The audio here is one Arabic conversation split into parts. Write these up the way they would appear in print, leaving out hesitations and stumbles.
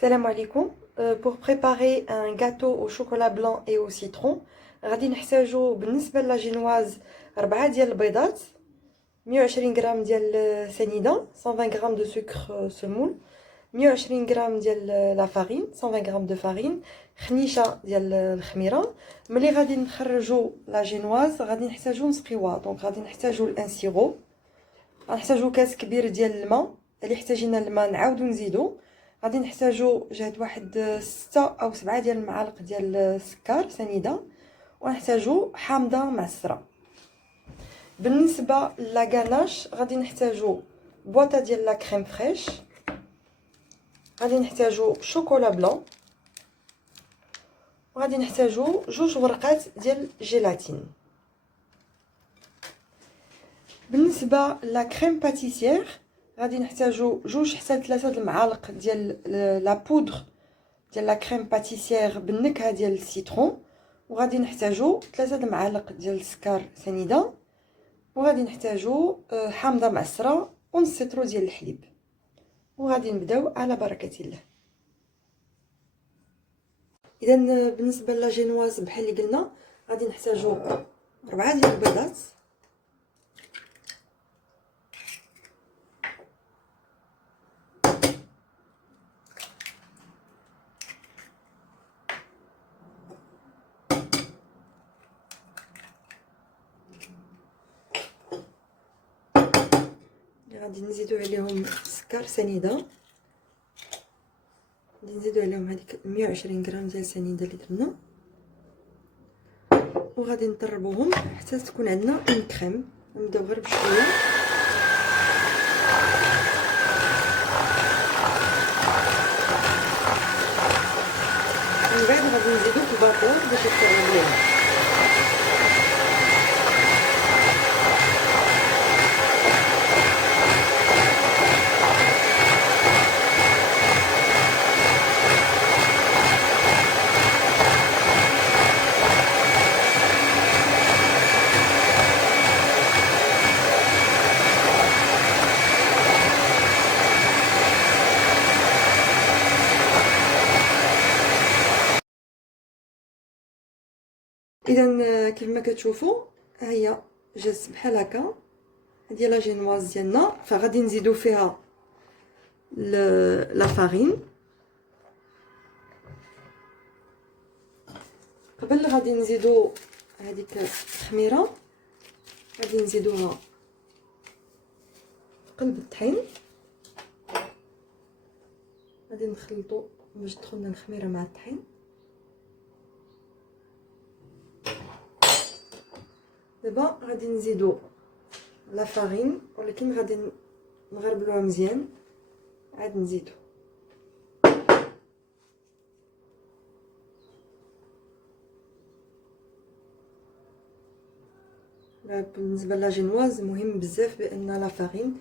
Salam alaikum. Pour préparer un gâteau au chocolat blanc et au citron, غادي نحتاجو بالنسبة لاجينواز 4 ديال البيضات، 120 غرام ديال سنيدة، 120 غرام دو سكر سمول، 120 غرام ديال لا فارين، 120 غرام دو فارين، خنيشة ديال الخميرة. ملي غادي نخرجو لاجينواز غادي نحتاجو نسقيوها، دونك غادي نحتاجو الان سيرو، غنحتاجو كاس كبير ديال الماء. اللي احتاجينا الماء نعاودو نزيدو. غادي نحتاجو جهد واحد 6 أو 7 ديال المعالق ديال السكر سنيده، ونحتاجو حامضه معصره. بالنسبه لاكاناش غادي نحتاجو بواطه ديال لا كريم فريش، غادي نحتاجو شوكولا بلون، وغادي نحتاجو 2 ورقات ديال جيلاتين. بالنسبه لا كريم باتيسير غادي نحتاجو 2 حتى 3 المعالق ديال لا بودر ديال لا كريم باتيسير بالنكهه ديال السيترون، وغادي نحتاجو 3 المعالق ديال السكر سنيده، وغادي نحتاجو حامضه معصره ونص سيترو ديال الحليب. وغادي نبداو على بركه الله. اذا بالنسبه لاجينواز بحال اللي قلنا غادي نحتاجو 4 ديال البيضات، غادي نزيدو عليهم سكر سنيده، غادي نزيدو عليهم هذيك 120 غرام ديال سنيده اللي درنا، وغادي نطربوهم حتى تكون عندنا اون كريم. نبداو غير بشويه، من بعد غادي نزيدو في البابور باش يطلعوا لينا. اذا كيف ما كتشوفوا ها هي جات بحال هكا. هذه لا جينواز ديالنا، فغادي نزيدو فيها لا فارين. قبل غادي نزيدو هذيك الخميره، غادي نزيدوها في قلب الطحين، غادي نخلطو باش تدخل لنا الخميره مع الطحين. دابا غادي نزيدو لا فارين، ولكن غادي نغربلوها مزيان، عاد نزيدو. بالنسبه لاجينواز مهم بزاف بان لا فارين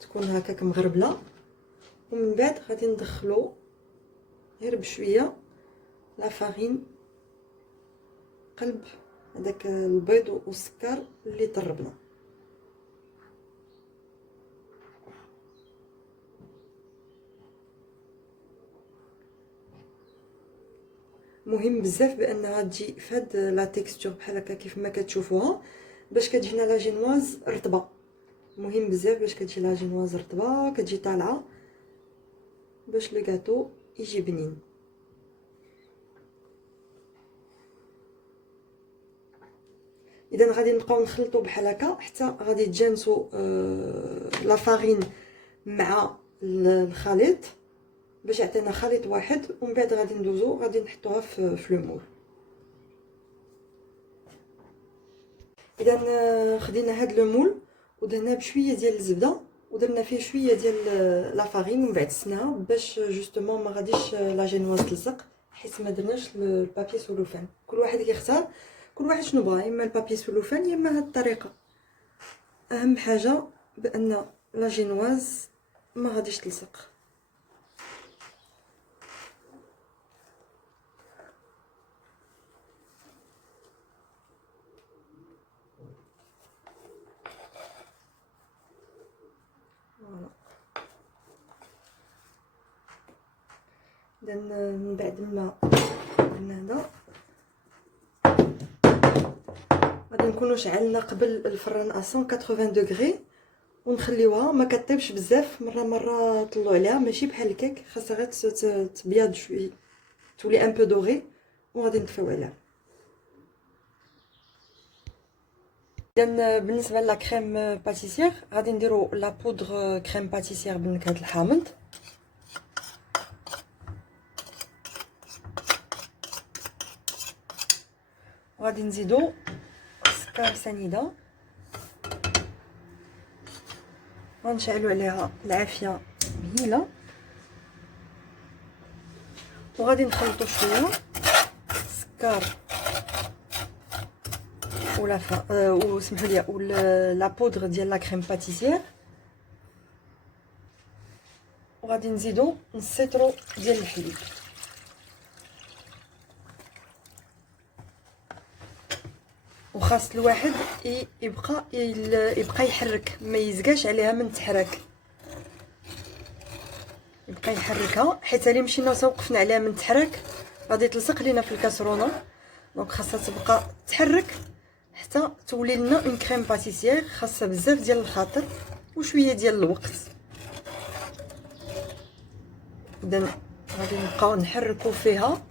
تكون هكاك مغربله، ومن بعد غادي ندخلو غير بشويه لا فارين قلب هذاك البيض والسكر اللي طربنا. مهم بزاف بانها تجي فهاد لا تيكستور بحال هكا كيف ما كتشوفوها، باش كتجينا لا جينواز رطبه. مهم بزاف باش كتجي لا جينواز رطبه، كتجي طالعه باش لو غاتو يجي بنين. اذا غادي نبقاو نخلطوا بحال هكا حتى غادي تجانسوا لا فارين مع الخليط باش يعطينا خليط واحد، ومن بعد غادي ندوزو غادي نحطوها في لو مول. اذا خدينا هاد لو مول ودهنا بشويه ديال الزبده ودرنا فيه شويه ديال لا فارين، ومن بعد سناها باش جوستومون ما غاديش لا جينواز تلصق، حيت ما درناش البابي سولوفان. كل واحد كيختار، كل واحد شنو بغا، اما البابي سولوفان يا اما هاد الطريقه. اهم حاجه بان لا جينواز ما غاديش تلصق. اذا من بعد ما درنا هذا غادي نكونوا شعلنا قبل الفران 180 دوغري ونخليوها ما كطيبش بزاف. مره طلعوا عليها ماشي بحال الكيك، خاصها غير تبيض شويه تولي ان بو دوغي وغادي نطفيو عليها. اذا بالنسبه لا كريم باتيسير غادي نديرو لا بودر كريم باتيسير بالنكهه الحامض. وغادي نزيدو سكر سنيده، غنشعلو عليها العافيه مهيله، وغادي نخلطو شويه سكر ولا وسمحوا لي ولا لا بودر ديال لا كريم باتيسير، وغادي نزيدو نص لتر ديال الحليب. وخاص الواحد يبقى يحرك، ما يزقاش عليها من تحرك، يبقى يحركها، حيت اللي مشينا وقفنا عليها من تحرك غادي تلصق لينا في الكاسرونه. دونك خاصها تبقى تحرك حتى تولي لنا اون كريم باتيسير. خاصها بزاف ديال الخاطر وشويه ديال الوقت. اذا غادي نبقاو نحركو فيها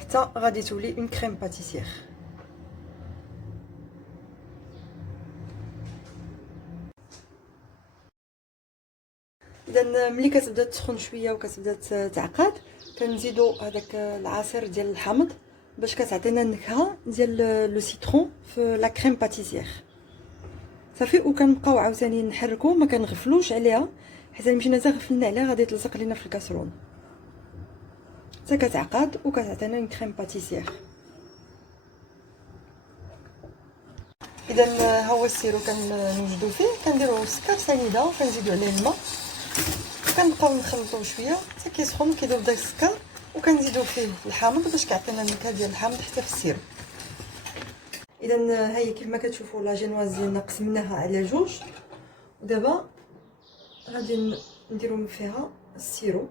حتى غادي تولي اون كريم باتيسير. اذا ملي كتبدا تسخن شويه وكتبدا تعقد كنزيدو هذاك العصير ديال الحامض باش كتعطينا النكهه ديال لو سيترون في لا كريم باتيسير صافي. وكنبقاو عاوتاني نحركو، ما كنغفلوش عليها، حيت الا مشينا حتى غفلنا عليها غادي تلصق لينا في الكاسرون حتى كتعقد وكتعطينا اون كريم باتيسير. اذا ها هو السيرو كنوجدو فيه، كنديرو سكر سنيده وكنزيدو عليه الماء، كنبقاو نخلطوه شويه حتى كيسخن كيذوب داك السكر، وكنزيدو فيه الحامض باش كيعطينا النكهه ديال الحامض حتى في السيرو. اذا ها هي كيف ما كتشوفوا لا جينواز ديالنا قسمناها على جوج، ودابا غادي نديرو فيها السيرو.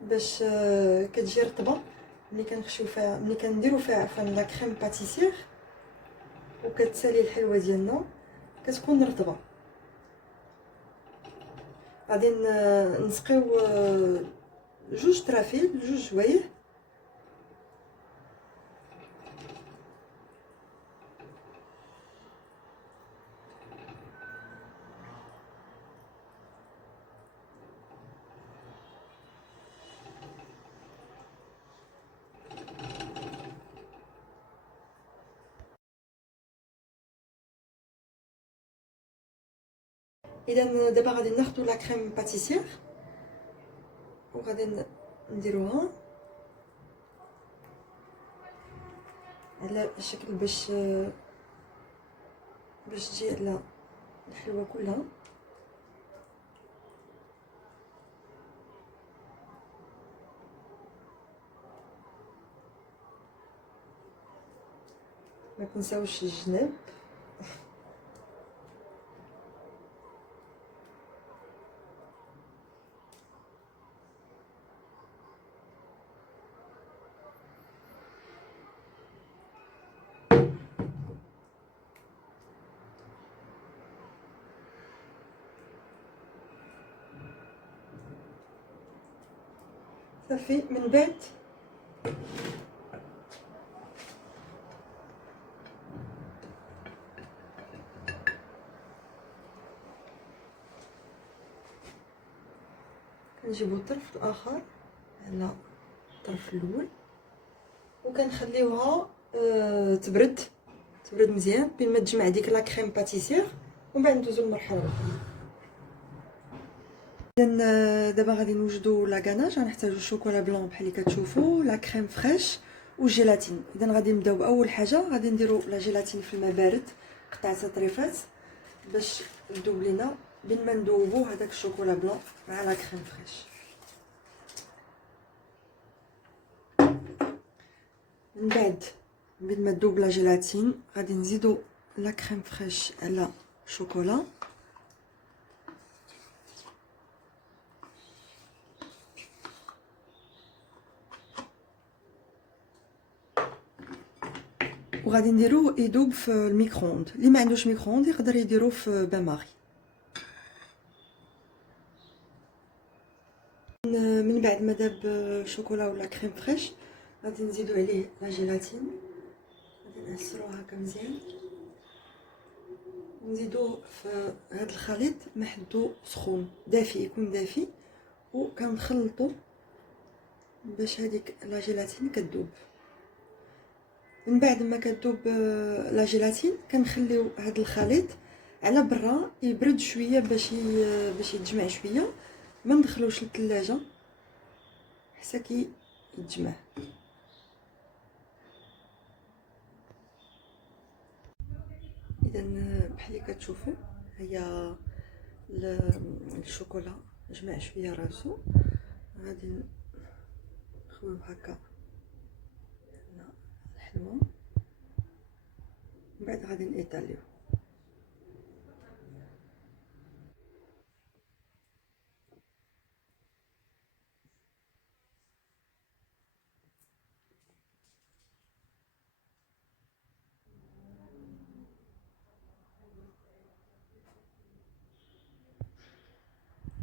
باش كتجي رطبه ملي كنخشيو فيها، ملي كنديرو فيها عفوا لا كريم باتيسير وكتسالي الحلوه ديالنا كتكون رطبه. غادي نسقيو جوج ترافيل، جوج جوايه، اذا دابا غادي ناخذ لا كريم باتيسير وغادي نديروها على الشكل باش تجي على الحلوه كلها. ما تنساوش الجناب. صافي من بعد كنجيبو الطرف الاخر على الطرف الاول وكنخليوها تبرد مزيان بين ما تجمع ديك لا كريم باتيسير، ومن بعد ندوزو للمرحله الاخرى. اذا دابا غادي نوجدو لا غاناج. غنحتاجو الشوكولا بلون بحال اللي كتشوفوا، لا كريم فريش والجيلاتين. اذا غادي نبداو باول حاجه، غادي نديرو لا جيلاتين في الماء بارد قطعه طريفات باش تذوب لينا بين ما ندوبو هذاك الشوكولا بلون مع لا كريم فريش. من بعد بين ما تذوب لا جيلاتين غادي نزيدو لا كريم فريش على شوكولا. وغادي نديروه يذوب في الميكرووند. اللي ما عندوش ميكرووند يقدر يديروه في بان ماري. من بعد ما داب شوكولا ولا كريم فريش غادي نزيدو عليه لا جيلاتين. غادي نعصروه هكا مزيان، نزيدو في هذا الخليط نحدو سخون دافي، يكون دافي، وكنخلطو باش هذيك لا جيلاتين كتذوب. من بعد ما كتذوب لا جيلاتين كنخليو هذا الخليط على برا يبرد شويه باش يتجمع شويه، ما ندخلوش للثلاجه حتى كي يتجمع. اذا بحال اللي كتشوفوا هي الشوكولا جمع شويه راسو. غادي نخويو هكا هنا الحلوه، من بعد غادي نيطاليو.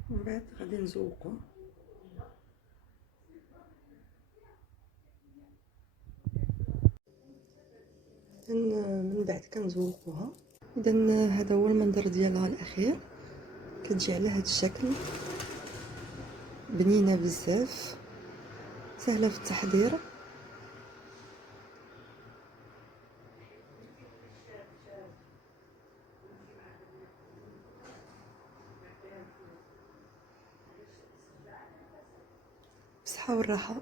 من بعد غادي نزوقو. من بعد كنزوقوها. اذا هذا هو المنظر ديالها الاخير، كتجي على هذا الشكل، بنينه بزاف، سهله في التحضير. بالصحه والراحه.